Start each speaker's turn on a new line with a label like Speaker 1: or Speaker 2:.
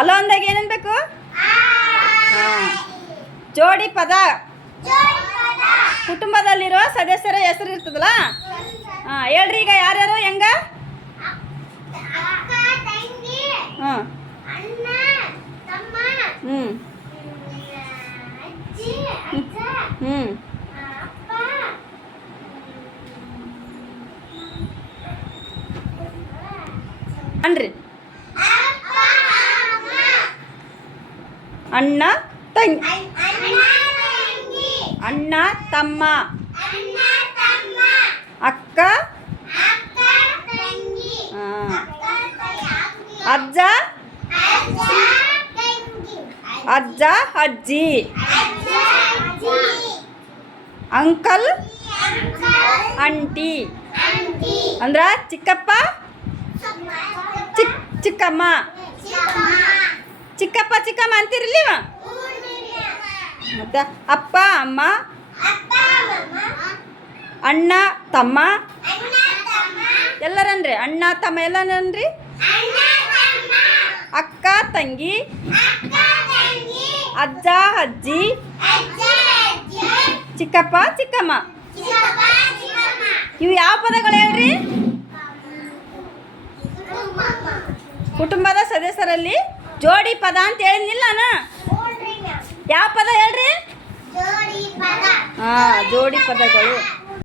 Speaker 1: hello ಅಂದಾಗ ಏನನ್ಬೇಕು ಜೋಡಿ ಪದ ಕುಟುಂಬದಲ್ಲಿರೋ ಸದಸ್ಯರ ಹೆಸರು ಇರ್ತದಲ್ಲ ಹ ಹೇಳ್ರಿ ಈಗ ಯಾರ್ಯಾರು ಹೆಂಗ ಅನ್ರಿ అన్న తయ్య
Speaker 2: అన్న తయ్య
Speaker 1: అన్న తమ్మ
Speaker 2: అన్న తమ్మ అక్క అక్క తంగి
Speaker 1: ఆ
Speaker 3: అక్క తయ్య
Speaker 1: అజ్జా
Speaker 2: అజ్జా తంగి
Speaker 1: అజ్జా అజ్జీ
Speaker 2: అజ్జా అజ్జీ అంకల్ అంకల్ అంటి అంటి
Speaker 1: అంద్ర చిక్కప్ప
Speaker 4: చిక్కమా
Speaker 2: చిక్కమా
Speaker 1: ಚಿಕ್ಕಪ್ಪ ಚಿಕ್ಕಮ್ಮ ಅಂತೀರಲೀ ಮತ್ತೆ ಅಪ್ಪ ಅಮ್ಮ ಅಣ್ಣ ತಮ್ಮ ಎಲ್ಲರನ್ರಿ ಅಣ್ಣ ತಮ್ಮ ಎಲ್ಲ ಅಕ್ಕ ತಂಗಿ ಅಜ್ಜ ಅಜ್ಜಿ ಚಿಕ್ಕಪ್ಪ ಚಿಕ್ಕಮ್ಮ ಇವು ಯಾವ ಪದಗಳು ಹೇಳ್ರಿ ಕುಟುಂಬದ ಸದಸ್ಯರಲ್ಲಿ ಜೋಡಿ ಪದ ಅಂತ ಹೇಳಿದ್ನಿಲ್ಲ ಯಾವ ಪದ ಹೇಳ್ರಿ ಹಾ ಜೋಡಿ ಪದಗಳು